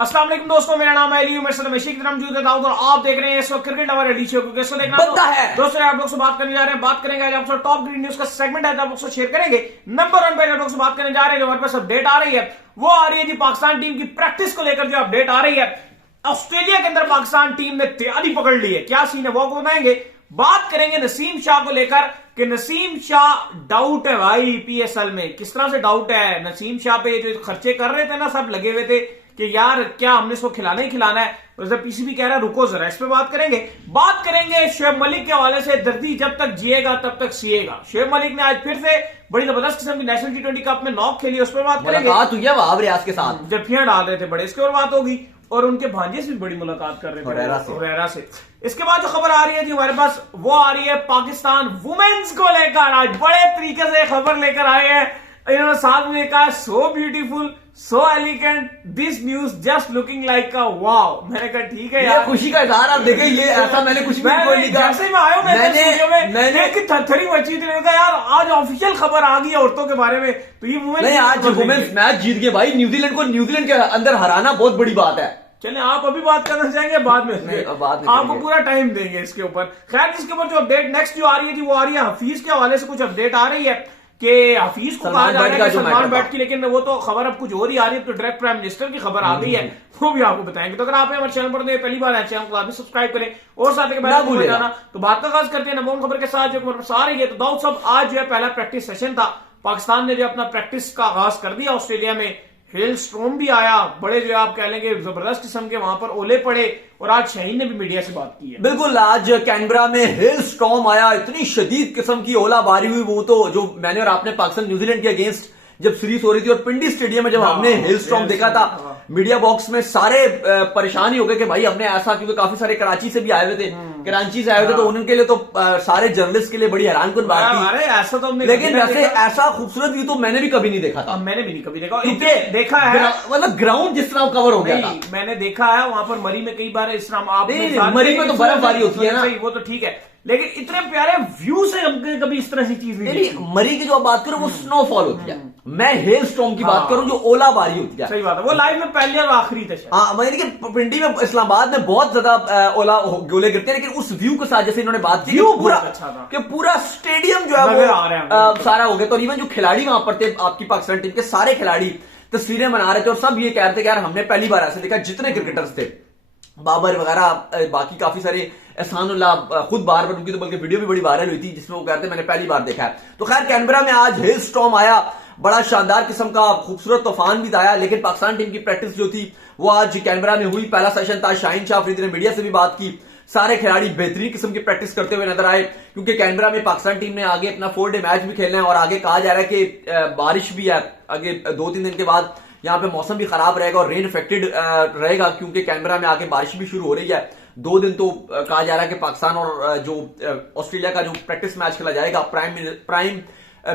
अस्सलाम वालेकुम दोस्तों, मेरा नाम है अली, मेरे साथ हमेशा की तरह मौजूद है दाऊद और आप देख रहे हैं इस वक्त क्रिकेट हमारे एडी शो को। किसको देखना बनता है दोस्तों, आप लोग से बात करने जा रहे हैं, बात करेंगे आज आपसे टॉप ग्रीन न्यूज का सेगमेंट है, आप लोग से शेयर करेंगे। नंबर 1 पे आप लोग से बात करने जा रहे हैं, जो हमारे पास अपडेट आ रही है वो आ रही है जी पाकिस्तान टीम की प्रैक्टिस को लेकर जो अपडेट आ रही है। ऑस्ट्रेलिया के अंदर पाकिस्तान टीम ने तैयारी पकड़ ली है, क्या सीन है वो आपको बताएंगे। बात करेंगे नसीम शाह को लेकर कि नसीम शाह डाउट है भाई पीएसएल में, किस तरह से डाउट है नसीम शाह पे। जो खर्चे कर रहे थे ना, सब लगे हुए थे कि यार क्या हमने इसको खिलाना ही खिलाना है, तो पीसीबी कह रहा है रुको जरा, इस पे बात करेंगे। बात करेंगे शोएब मलिक के हवाले से, दर्दी जब तक जिएगा तब तक सिएगा। शोएब मलिक ने आज फिर से बड़ी जबरदस्त किस्म की नेशनल टी20 कप में नॉक खेली, उस पर बात करेंगे। रियाज के साथ जफियां डाल रहे थे बड़े, इसके और बात होगी। और उनके भांजे से भी बड़ी मुलाकात कर रहे थे हुरैरा से। इसके बाद जो खबर आ रही है जी हमारे पास, वो आ रही है पाकिस्तान वुमेन्स को लेकर। आज बड़े तरीके से खबर लेकर आए हैं, इन्होंने साथ में कहा so beautiful so elegant, this news just looking like a wow. मैंने कहा ठीक है यार, खुशी का इजहार आप देखें, ये ऐसा मैंने कुछ भी नहीं कहा। जैसे मैं आया मैंने थरथरी मची थी, मैंने कहा यार आज ऑफिशियल खबर आ गई है औरतों के बारे में, तो ये वुमेन आज वुमेन्स मैच जीत गए भाई। न्यूजीलैंड के अंदर हराना बहुत बड़ी बात है। चलिए आप अभी बात करना चाहेंगे बाद में आपको पूरा टाइम देंगे इसके ऊपर। खैर इसके ऊपर जो अपडेट नेक्स्ट जो आ रही है जी, वो आ रही है हफीज के हवाले से। कुछ अपडेट आ रही है कि हफीज को कहा जा रहा है कि सलमान बैठ की, लेकिन वो तो खबर अब कुछ और ही आ रही है, तो डायरेक्ट प्राइम मिनिस्टर की खबर आ गई है, वो भी आपको बताएंगे। तो अगर आप हमारे चैनल पर पहली बार है, चैनल को आप भी सब्सक्राइब करें और साथ ही बेल भूल जाना। तो बात का खास करते हैं नंबर खबर के साथ जो खबर आ रही है। तो दाऊद साहब, आज जो है पहला प्रैक्टिस सेशन था, पाकिस्तान ने जो अपना प्रैक्टिस का आगाज कर दिया ऑस्ट्रेलिया में। हेल स्ट्रॉम भी आया, बड़े जो आप कह लेंगे जबरदस्त किस्म के वहां पर ओले पड़े, और आज शाहीन ने भी मीडिया से बात की है। बिल्कुल, आज कैनबरा में हेल स्टॉर्म आया, इतनी शदीद किस्म की ओला बारी हुई। वो तो जो मैंने और आपने पाकिस्तान न्यूजीलैंड के अगेंस्ट जब सीरीज हो रही थी और पिंडी स्टेडियम में जब हमने हेल स्टॉर्म देखा था, मीडिया बॉक्स में सारे परेशान ही हो गए कि भाई हमने ऐसा, क्योंकि काफी सारे कराची से भी आए हुए थे, कराची से आए हुए थे, तो उनके लिए तो सारे जर्नलिस्ट के लिए बड़ी हैरान-कुन बात थी। ऐसा तो हमने, लेकिन वैसे ऐसा खूबसूरत व्यू तो मैंने भी कभी नहीं देखा था। मैंने भी नहीं कभी देखा, देखा है मतलब ग्राउंड जिस तरह कवर हो गया था, मैंने देखा है वहां पर मरी में कई बार इस तरह मरी में तो बर्फबारी होती है ना, वो तो ठीक है, लेकिन इतने प्यारे व्यू से हमने कभी इस तरह से चीज नहीं। मरी की जो आप बात करो वो स्नोफॉल होती है, मैं हेल स्टॉर्म की बात करूं जो ओला बारी होती है। सही बात है, वो लाइव में पहले और आखिरी थे। हाँ, मैंने पिंडी में इस्लामाबाद में बहुत ज्यादा गोले गिरते हैं, लेकिन उस व्यू के साथ जैसे इन्होंने बात की, पूरा अच्छा था कि पूरा स्टेडियम जो है वो सारा हो गया। तो इवन जो खिलाड़ी वहां पर थे आपकी पाकिस्तान टीम के, सारे खिलाड़ी तस्वीरें बना रहे थे और सब ये कह रहे थे कि यार हमने पहली बार ऐसे देखा। जितने क्रिकेटर्स थे, बाबर वगैरह, बाकी काफी सारे, एहसानुल्लाह खुद बार बार, उनकी तो बल्कि वीडियो भी बड़ी वायरल हुई थी जिसमें वो कहते हैं मैंने पहली बार देखा है। तो खैर कैनबरा में आज हेल स्टॉर्म आया, बड़ा शानदार किस्म का खूबसूरत तूफान भी आया, लेकिन पाकिस्तान टीम की प्रैक्टिस जो थी वो आज कैनबरा में हुई। पहला सेशन था, शाहीन शाह अफरीदी ने मीडिया से भी बात की, सारे खिलाड़ी बेहतरीन किस्म की प्रैक्टिस करते हुए नजर आए, क्योंकि कैनबरा में पाकिस्तान टीम ने आगे अपना 4 डे मैच भी खेलना है और आगे कहा जा रहा है कि बारिश भी है आगे 2-3 दिन के बाद। यहाँ पे मौसम भी खराब रहेगा और रेन इफेक्टेड रहेगा, क्योंकि कैनबरा में आगे बारिश भी शुरू हो रही है। 2 दिन तो कहा जा रहा है कि पाकिस्तान और जो ऑस्ट्रेलिया का जो प्रैक्टिस मैच खेला जाएगा, प्राइम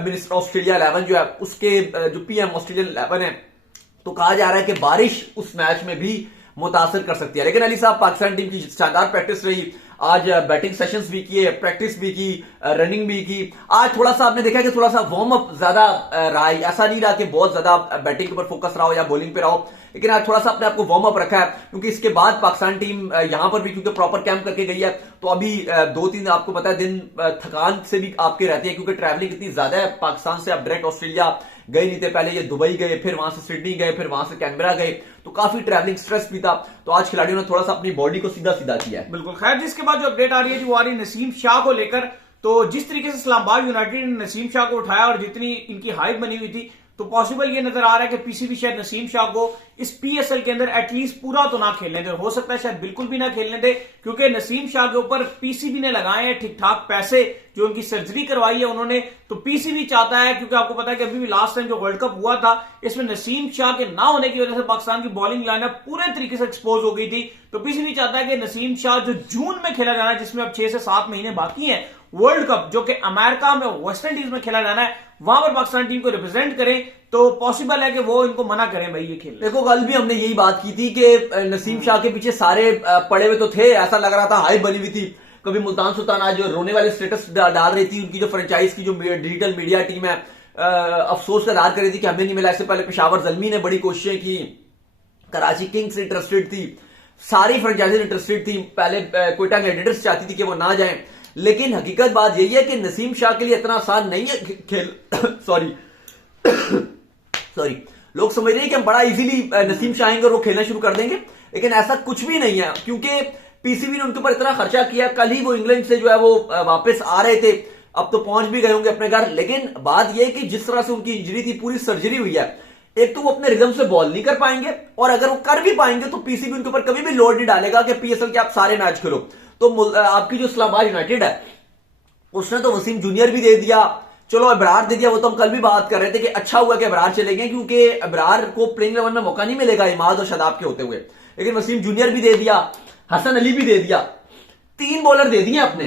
मिनिस्टर ऑस्ट्रेलिया 11 जो है उसके जो पीएम ऑस्ट्रेलिया 11 है, तो कहा जा रहा है कि बारिश उस मैच में भी मुतासर कर सकती है। लेकिन अली साहब, पाकिस्तान टीम की शानदार प्रैक्टिस रही, आज बैटिंग सेशंस भी किए, प्रैक्टिस भी की, रनिंग भी की। आज थोड़ा सा आपने देखा कि थोड़ा सा वार्म अप ज्यादा रहा है, ऐसा नहीं रहा कि बहुत ज्यादा बैटिंग के ऊपर फोकस रहा हो या बॉलिंग पे रहो, लेकिन आज थोड़ा सा अपने आपको वार्म अप रखा है, क्योंकि इसके बाद पाकिस्तान टीम यहां पर भी क्योंकि प्रॉपर कैंप करके गई है, तो अभी 2-3 आपको पता है दिन थकान से भी आपके रहती है, क्योंकि ट्रैवलिंग इतनी ज्यादा है। पाकिस्तान से आप डायरेक्ट ऑस्ट्रेलिया गए नहीं थे, पहले ये दुबई गए, फिर वहां से सिडनी गए, फिर वहां से कैनबरा गए, तो काफी ट्रैवलिंग स्ट्रेस भी था। तो आज खिलाड़ियों ने थोड़ा सा अपनी बॉडी को सीधा सीधा किया है। बिल्कुल। खैर जिसके बाद जो अपडेट आ रही है वो आ रही है नसीम शाह को लेकर। तो जिस तरीके से इस्लामाबाद यूनाइटेड ने नसीम शाह को उठाया और जितनी इनकी हाइप बनी हुई थी, तो पॉसिबल ये नजर आ रहा है कि पीसीबी शायद नसीम शाह को इस पीएसएल के अंदर एटलीस्ट पूरा तो ना खेलने दे, हो सकता है शायद बिल्कुल भी ना खेलने दे, क्योंकि नसीम शाह के ऊपर पीसीबी ने लगाए हैं ठीक ठाक पैसे, जो उनकी सर्जरी करवाई है उन्होंने। तो पीसीबी चाहता है, क्योंकि आपको पता है कि अभी भी लास्ट टाइम जो वर्ल्ड कप हुआ था, इसमें नसीम शाह के ना होने की वजह से पाकिस्तान की बॉलिंग लाइनअप पूरे तरीके से एक्सपोज हो गई थी। तो पीसीबी चाहता है कि नसीम शाह जो जून में खेला जाना है, जिसमें अब 6 से 7 महीने बाकी हैं, वर्ल्ड कप जो कि अमेरिका में वेस्ट इंडीज में खेला जाना है, वहां पर पाकिस्तान टीम को रिप्रेजेंट करें, तो पॉसिबल है कि वो इनको मना करें भाई ये खेल। देखो, कल भी हमने यही बात की थी कि नसीम शाह के पीछे सारे पड़े हुए तो थे, ऐसा लग रहा था, हाइप बनी हुई थी। कभी मुल्तान सुल्तान आज जो रोने वाले स्टेटस डाल रही थी, उनकी जो फ्रेंचाइज की जो डिजिटल मीडिया टीम है अफसोस का इजहार कर रही थी कि हमें नहीं मिला। इससे पहले पेशावर जल्मी ने बड़ी कोशिशें की कराची किंग्स इंटरेस्टेड थी, सारी फ्रेंचाइजी इंटरेस्टेड थी, पहले क्वेटा ग्लैडिएटर्स चाहती थी कि वो ना जाएं, लेकिन हकीकत बात यही है कि नसीम शाह के लिए इतना आसान नहीं है खेल सॉरी लोग समझ रहे हैं कि हम बड़ा इजीली नसीम शाह आएंगे और वो खेलना शुरू कर देंगे, लेकिन ऐसा कुछ भी नहीं है, क्योंकि पीसीबी ने उनके ऊपर इतना खर्चा किया। कल ही वो इंग्लैंड से जो है वो वापस आ रहे थे, अब तो पहुंच भी गए होंगे अपने घर, लेकिन बात यह है कि जिस तरह से उनकी इंजरी थी, पूरी सर्जरी हुई है, एक तो वो अपने रिदम से बॉल नहीं कर पाएंगे, और अगर वो कर भी पाएंगे तो पीसीबी उनके ऊपर कभी भी लोड नहीं डालेगा कि पीएसएल के आप सारे मैच खेलो। तो आपकी जो इस्लामाबाद यूनाइटेड है उसने तो वसीम जूनियर भी दे दिया, चलो अबरार दे दिया, वो तो हम कल भी बात कर रहे थे कि अच्छा हुआ कि अबरार चले गए, क्योंकि अबरार को प्लेइंग 11 में मौका नहीं मिलेगा इमाद और शदाब के होते हुए, लेकिन वसीम जूनियर भी दे दिया, हसन अली भी दे दिया, 3 बॉलर दे दिए अपने,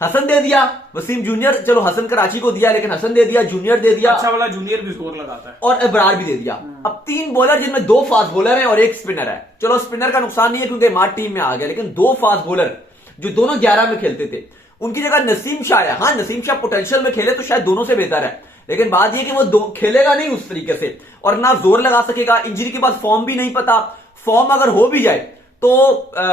हसन दे दिया, वसीम जूनियर, चलो हसन कराची को दिया लेकिन हसन दे दिया, जूनियर दे दिया, अच्छा वाला जूनियर भी जोर लगाता है, और अबरार भी दे दिया। अब 3 बॉलर जिनमें 2 फास्ट बॉलर हैं और 1 स्पिनर है, चलो स्पिनर का नुकसान नहीं है क्योंकि मार्ट टीम में आ गया, लेकिन 2 फास्ट बॉलर जो दोनों 11 में खेलते थे, उनकी जगह नसीम शाह है। हाँ, नसीम शाह पोटेंशियल में खेले तो शायद दोनों से बेहतर है, लेकिन बात यह कि वो खेलेगा नहीं उस तरीके से, और ना जोर लगा सकेगा, इंजरी के बाद फॉर्म भी नहीं पता, फॉर्म अगर हो भी जाए तो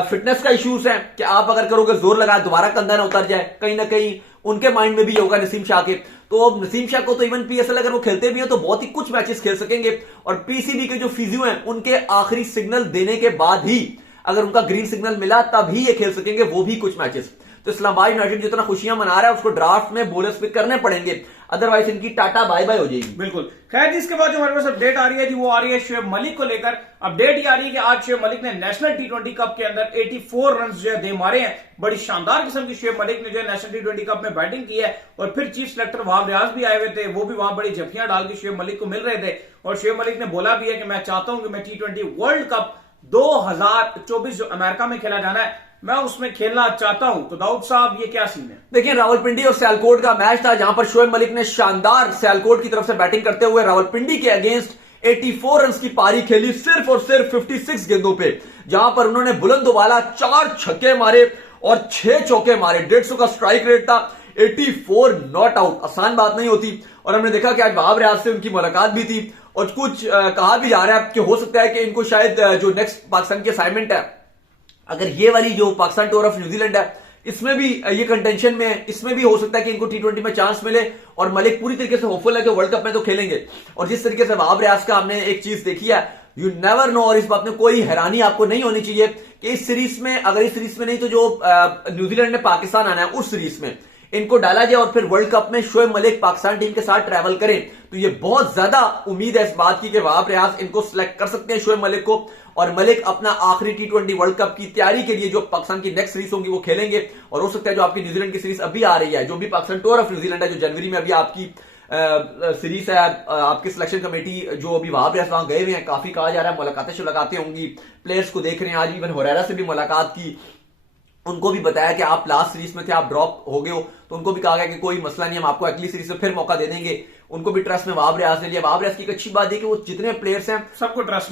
फिटनेस का इश्यूज है कि आप अगर करोगे जोर लगाए दोबारा कंधा ना उतर जाए, कहीं ना कहीं उनके माइंड में भी होगा नसीम शाह के। तो नसीम शाह को तो इवन पीएसएल अगर वो खेलते भी हैं तो बहुत ही कुछ मैचेस खेल सकेंगे, और पीसीबी के जो फिजियो हैं उनके आखिरी सिग्नल देने के बाद ही, अगर उनका ग्रीन सिग्नल मिला तब ही ये खेल सकेंगे, वो भी कुछ मैचेस। तो इस्लामाबाद यूनाइटेड जितना खुशियां मना रहा है उसको ड्राफ्ट में बोनस पिक करने पड़ेंगे, अदरवाइज इनकी टाटा बाय बाय हो जाएगी। बिल्कुल। खैर, इसके बाद जो हमारे पास अपडेट आ रही है जी, वो आ रही है शुएब मलिक को लेकर। अपडेट ये आ रही है कि आज शुएब मलिक ने नेशनल टी20 कप के अंदर 84 रन जो है दे मारे हैं। बड़ी शानदार किस्म की शुएब मलिक ने जो है नेशनल टी20 कप में बैटिंग की है, और फिर चीफ सेलेक्टर वहाब रियाज भी आए हुए थे, वो भी वहां बड़ी जफियां डाल के शुएब मलिक को मिल रहे थे, और शुएब मलिक ने बोला भी है कि मैं चाहता हूं कि मैं टी20 वर्ल्ड कप 2024 जो अमेरिका में खेला जाना है, मैं उसमें खेलना चाहता हूं। तो दाऊद साहब, ये क्या सीन है? देखिए, रावलपिंडी और सियालकोट का मैच था जहां पर शुएब मलिक ने शानदार सियालकोट की तरफ से बैटिंग करते हुए रावलपिंडी के अगेंस्ट 84 रन की पारी खेली, सिर्फ और सिर्फ 56 गेंदों पे, जहां पर उन्होंने बुलंदवाला 4 छक्के मारे और 6 चौके मारे। 150 का स्ट्राइक रेट था, 84 नॉट आउट, आसान बात नहीं होती। और हमने देखा कि आज वहाब रियाज से उनकी मुलाकात भी थी, और कुछ कहा भी जा रहा है कि हो सकता है कि इनको शायद जो नेक्स्ट पाकिस्तान की असाइनमेंट है, अगर ये वाली जो पाकिस्तान टूर ऑफ न्यूजीलैंड है इसमें भी ये कंटेंशन में है, इसमें भी हो सकता है कि इनको टी20 में चांस मिले, और मलिक पूरी तरीके से होपफुल है कि वर्ल्ड कप में तो खेलेंगे। और जिस तरीके से वहाब रियाज का हमने एक चीज देखी है, यू नेवर नो, और इस बात में कोई हैरानी आपको नहीं होनी चाहिए कि इस सीरीज में, अगर इस सीरीज में नहीं तो जो न्यूजीलैंड ने पाकिस्तान आना है उस सीरीज में इनको डाला जाए, और फिर वर्ल्ड कप में शुएब मलिक पाकिस्तान टीम के साथ ट्रैवल करें, तो ये बहुत ज्यादा उम्मीद है इस बात की कि वहाब रियाज इनको सिलेक्ट कर सकते हैं शुएब मलिक को, और मलिक अपना आखिरी टी20 वर्ल्ड कप की तैयारी के लिए जो पाकिस्तान की नेक्स्ट सीरीज होगी वो खेलेंगे। और हो सकता है जो आपकी न्यूजीलैंड की सीरीज अभी आ रही है, जो भी पाकिस्तान टूर ऑफ न्यूजीलैंड है, जो जनवरी में अभी आपकी सीरीज है, आपकी सिलेक्शन कमेटी जो अभी वहाब रियाज वहां गए हुए हैं, काफी कहा जा रहा है मुलाकातें होंगी, प्लेयर्स को देख रहे हैं, आज इवन हुरैरा से भी मुलाकात की, उनको भी बताया कि आप लास्ट सीरीज में थे, आप ड्रॉप हो गए हो, तो उनको भी कहा गया कि कोई मसला नहीं, हम आपको अगली सीरीज में फिर मौका दे देंगे। उनको भी ट्रस्ट में वहाब रियाज ने लिया। वहाब रियाज की एक अच्छी बात है कि वो जितने प्लेयर्स हैं सबको ट्रस्ट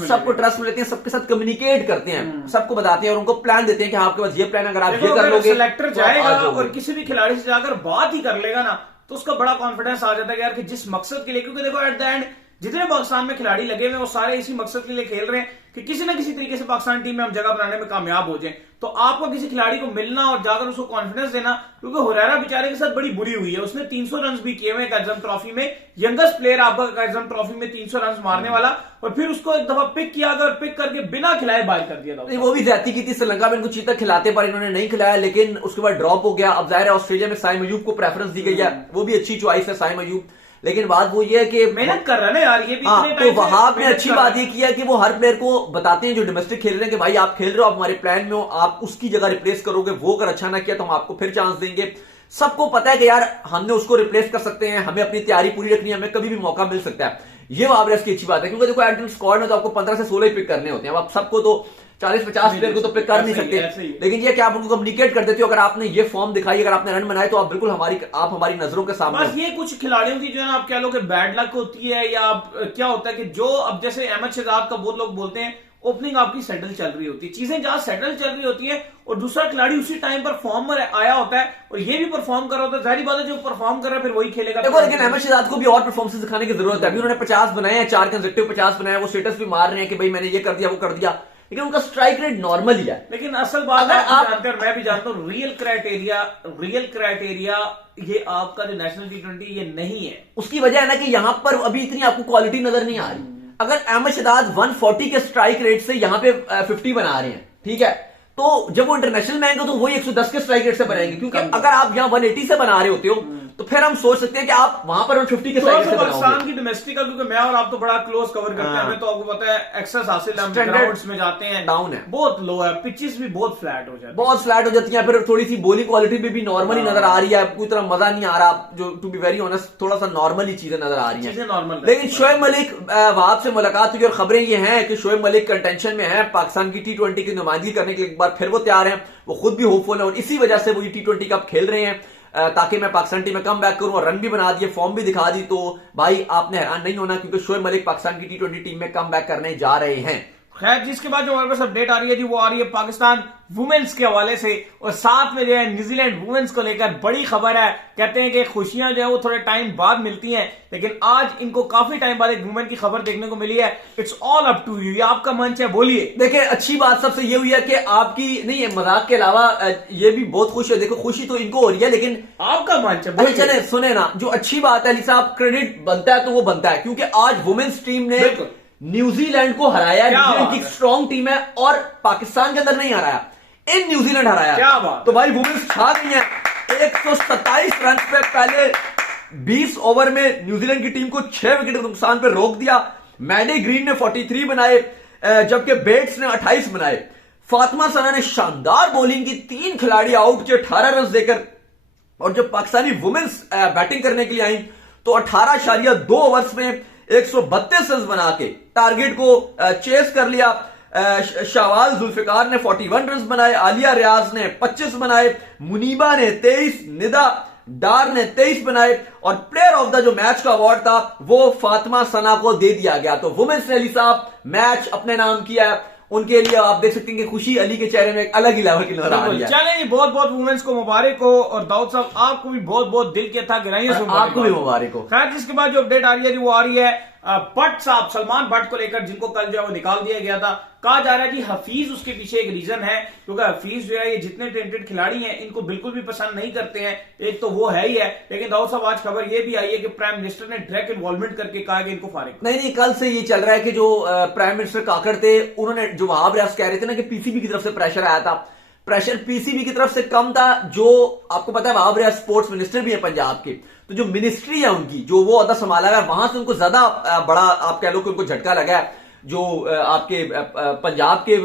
में लेते हैं, सबके साथ कम्युनिकेट करते हैं, सबको बताते हैं और उनको प्लान देते हैं कि आपके पास ये प्लान, अगर आप ये कर लोगे, सिलेक्टर जाएगा और किसी भी खिलाड़ी से जाकर बात ही कर लेगा ना, तो उसका बड़ा कॉन्फिडेंस आ जाता है यार कि जिस मकसद के लिए, क्योंकि देखो एट द एंड जितने पाकिस्तान में खिलाड़ी लगे हुए वो सारे इसी मकसद के लिए खेल रहे हैं कि किसी ना किसी तरीके से पाकिस्तान टीम में हम जगह बनाने में कामयाब हो जाएं। तो आपको किसी खिलाड़ी को मिलना और जाकर उसको कॉन्फिडेंस देना, क्योंकि हुरैरा बेचारे के साथ बड़ी बुरी हुई है, उसने 300 रन भी किए हुए कायजम ट्रॉफी में, यंगेस्ट प्लेयर आपका कायजम ट्रॉफी में 300 रन मारने वाला, और फिर उसको एक दफा पिक किया और पिक करके बिना खिलाए बाहर कर दिया था। वो भी ज्यादती की थी, श्रीलंका में इनको चीता खिलाते पर इन्होंने नहीं खिलाया, लेकिन उसके बाद ड्रॉप हो गया। अब जाहिर है ऑस्ट्रेलिया में साइम अयूब को प्रेफरेंस दी गई है, वो भी अच्छी चॉइस है साइम अयूब, लेकिन बात वो ये है कि मेहनत कर रहा है यार ये भी। तो वहाब ने अच्छी बात ये किया कि वो हर प्लेयर को बताते हैं जो डोमेस्टिक खेल रहे हैं कि भाई आप खेल रहे हो, आप हमारे प्लान में हो, आप उसकी जगह रिप्लेस करोगे, वो अगर अच्छा ना किया तो हम आपको फिर चांस देंगे। सबको पता है कि यार हमने उसको रिप्लेस कर सकते हैं, हमें अपनी तैयारी पूरी रखनी है, हमें कभी भी मौका मिल सकता है। ये वहाब रियाज की अच्छी बात है, क्योंकि देखो एडिशनल स्क्वाड में तो आपको 15 से 16 पिक करने होते हैं, अब आप सबको तो 40-50 प्लेयर को तो पिक कर नहीं सकते, लेकिन ये क्या आप उनको कम्युनिकेट कर देते हो, अगर आपने ये फॉर्म दिखाई, अगर आपने रन बनाए तो आप बिल्कुल आप हमारी नजरों के सामने। बस ये कुछ खिलाड़ियों की जो है ना, आप कह लो कि बैड लक होती है, या क्या होता है कि जो अब जैसे अहमद शहजाद का बहुत लोग बोलते हैं ओपनिंग आपकी सेटल चल रही होती है, चीजें जहां सेटल चल रही होती है और दूसरा खिलाड़ी उसी टाइम पर फॉर्म में आया होता है और ये भी परफॉर्म कर रहा होता है, जाहिर बात है जो परफॉर्म कर रहा है फिर वही खेलेगा। देखो लेकिन अहमद शहजाद को भी और परफॉर्मेंस दिखाने की जरूरत है। अभी उन्होंने 50 बनाए हैं, 4 कंसेक्टिव 50 बनाए, वो स्टेटस भी मार रहे हैं कि भाई मैंने ये कर दिया वो कर दिया, लेकिन उनका स्ट्राइक रेट नॉर्मल ही है। लेकिन असल बात जानकर मैं भी जानता हूं रियल क्राइटेरिया ये आपका जो नेशनल T20 ये नहीं है। उसकी वजह है ना कि यहां पर अभी इतनी आपको क्वालिटी नजर नहीं आ रही। अगर अहमद शहजाद 140 के स्ट्राइक रेट से यहां पे 50 बना रहे हैं, ठीक है, तो जब वो इंटरनेशनल मैच हो तो वही 110 के स्ट्राइक रेट से बनाएंगे, क्योंकि अगर आप यहां 180 से बना रहे होते हो तो फिर हम सोच सकते हैं कि आप वहां पर 150 के स्ट्राइक रेट से बनाओगे। पाकिस्तान की डोमेस्टिक का, क्योंकि मैं और आप तो बड़ा क्लोज कवर करते हैं, हमें तो आपको पता है एक्सेस हासिल है, हम ग्राउंड्स में जाते हैं, डाउन है, बहुत लो है, पिचेस भी बहुत फ्लैट हो जाती है, फिर थोड़ी सी बॉलिंग क्वालिटी भी नॉर्मली नजर आ रही है, कोई तरह मजा नहीं आ रहा, जो टू बी वेरी ऑनेस्ट थोड़ा सा नॉर्मल ही चीजें नजर आ रही है। लेकिन शोएब मलिक वहाब से मुलाकात हुई और खबरें ये हैं कि शोएब मलिक कंटेंशन में है, पाकिस्तान की T20 की नुमाइंदगी करने के लिए एक बार फिर वो तैयार हैं, वो खुद भी होपफुल है और इसी वजह से वो ये T20 कप खेल रहे हैं ताकि मैं पाकिस्तान टीम में कम बैक करूं और रन भी बना दिए, फॉर्म भी दिखा दी। तो भाई आपने हैरान नहीं होना, क्योंकि शोएब मलिक पाकिस्तान की T20 टीम में कम बैक करने जा रहे हैं। खैर, जिसके बाद जो हमारे पास अपडेट आ रही है जी, वो आ रही है पाकिस्तान वुमेन्स के हवाले से और साथ में जो है न्यूजीलैंड वुमेन्स को लेकर बड़ी खबर है। कहते हैं कि खुशियां जो है वो थोड़े टाइम बाद मिलती हैं, लेकिन आज इनको काफी टाइम बाद एक वुमेन की खबर देखने को मिली है। It's all up to you, ये आपका मंच है, बोलिए। देखिए अच्छी बात सबसे ये हुई है कि आपकी नहीं है, मजाक के अलावा ये भी बहुत खुश है। देखो खुशी तो इनको हो रही है, लेकिन आपका मंच है, चले सुने ना, जो अच्छी बात है अली साहब, क्रेडिट बनता है तो वो बनता है, क्योंकि आज वुमेन्स टीम ने न्यूजीलैंड को हराया। न्यूजीलैंड की स्ट्रॉन्ग टीम है और पाकिस्तान के अंदर नहीं हराया, इन न्यूजीलैंड हराया। क्या बात, तो भाई वुमेन्स छा गई है। 127 रन पे पहले 20 ओवर में न्यूजीलैंड की टीम को 6 विकेट नुकसान पे रोक दिया। मैडी ग्रीन ने 43 बनाए, जबकि बेट्स ने 28 बनाए। फातिमा सना ने शानदार बॉलिंग की, 3 खिलाड़ी आउट किए 18 रन देकर। और जब पाकिस्तानी वुमेन्स बैटिंग करने के लिए आई तो 18.2 ओवर्स में 132 रन बना के टारगेट को चेस कर लिया। शाहवाल जुल्फिकार ने 41 रन बनाए, आलिया रियाज ने 25 बनाए, मुनीबा ने 23, निदा डार ने 23 बनाए और प्लेयर ऑफ द जो मैच का अवार्ड था वो फातिमा सना को दे दिया गया। तो वुमेन्स ने अली साहब मैच अपने नाम किया है, उनके लिए आप देख सकते हैं कि खुशी अली के चेहरे में एक अलग ही लेवल की नजर आ रही है। चलें, बहुत बहुत वुमेन्स को मुबारक हो और दाऊद साहब आपको भी बहुत बहुत दिल के था गिराइए, आपको भी मुबारक हो। खैर, जिसके बाद जो अपडेट आ रही है वो आ रही है भट्ट साहब, सलमान भट्ट को लेकर, जिनको कल जो है वो निकाल दिया गया था। कहा जा रहा है कि हफीज उसके पीछे एक रीजन है, क्योंकि हफीज जो है ये जितने टैलेंटेड खिलाड़ी हैं इनको बिल्कुल भी पसंद नहीं करते हैं, एक तो वो है ही है। लेकिन दाऊद साहब आज खबर ये भी आई है कि प्राइम मिनिस्टर ने डायरेक्ट इन्वॉल्वमेंट करके कहा कि इनको फारिग। नहीं, कल से ये चल रहा है कि जो प्राइम मिनिस्टर काकड़ थे, उन्होंने जो वहाब रियाज कह रहे थे ना कि पीसीबी की तरफ से प्रेशर आया था, प्रेशर पीसीबी की तरफ से कम था। जो आपको पता है वहाब रियाज स्पोर्ट्स मिनिस्टर भी है पंजाब के, तो जो मिनिस्ट्री है उनकी, जो वो अदा संभाला है, वहां से उनको ज्यादा बड़ा आप कह लो कि उनको झटका लगा है। जो आपके पंजाब के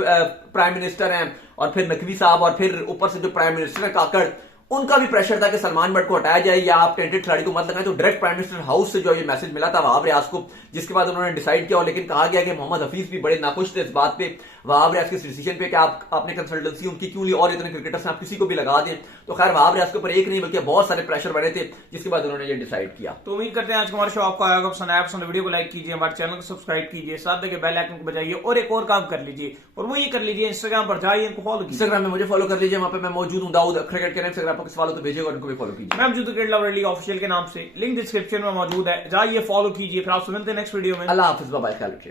प्राइम मिनिस्टर हैं और फिर नकवी साहब और फिर ऊपर से जो प्राइम मिनिस्टर है काकड़, उनका भी प्रेशर था कि सलमान भट्ट को हटाया जाए या आप टेंटेड खिलाड़ी को मत लगाएं। तो डायरेक्ट प्राइम मिनिस्टर हाउस से जो ये मैसेज मिला था वहाब रियाज को, जिसके बाद उन्होंने डिसाइड किया। और लेकिन कहा गया कि मोहम्मद हफीज भी बड़े नाखुश थे इस बात पे, वहाब रियाज के डिसीजन पे कि आपने कंसल्टेंसी उनकी क्यों ली और इतने क्रिकेटर्स आप किसी को भी लगा दें। तो खैर वहाब रियाज के ऊपर एक नहीं बल्कि बहुत सारे प्रेशर बने थे, जिसके बाद उन्होंने ये डिसाइड किया। तो उम्मीद करते हैं आज का हमारा शो आपको आएगा पसंद आया। पसंद वीडियो को लाइक कीजिए, हमारे चैनल को सब्सक्राइब कीजिए, साथ देके बेल आइकन को बजाइए और एक और काम कर लीजिए, और वो ये कर लीजिए इंस्टाग्राम पर जाइए, इनको फॉलो कीजिए। इंस्टाग्राम में मुझे फॉलो कर लीजिए, वहां पे मैं मौजूद हूं, दाऊद क्रिकेट के इंस्टाग्राम पर सवाल तो भेजिएगा, उनको भी फॉलो कीजिए। मैं मौजूद क्रिकेट लवर लीग ऑफिशियल के नाम से, लिंक डिस्क्रिप्शन में मौजूद है, जाइए फॉलो कीजिए। फिर आपसे मिलते हैं नेक्स्ट वीडियो में। अल्लाह हाफिज, बाय, ख्याल रखिएगा।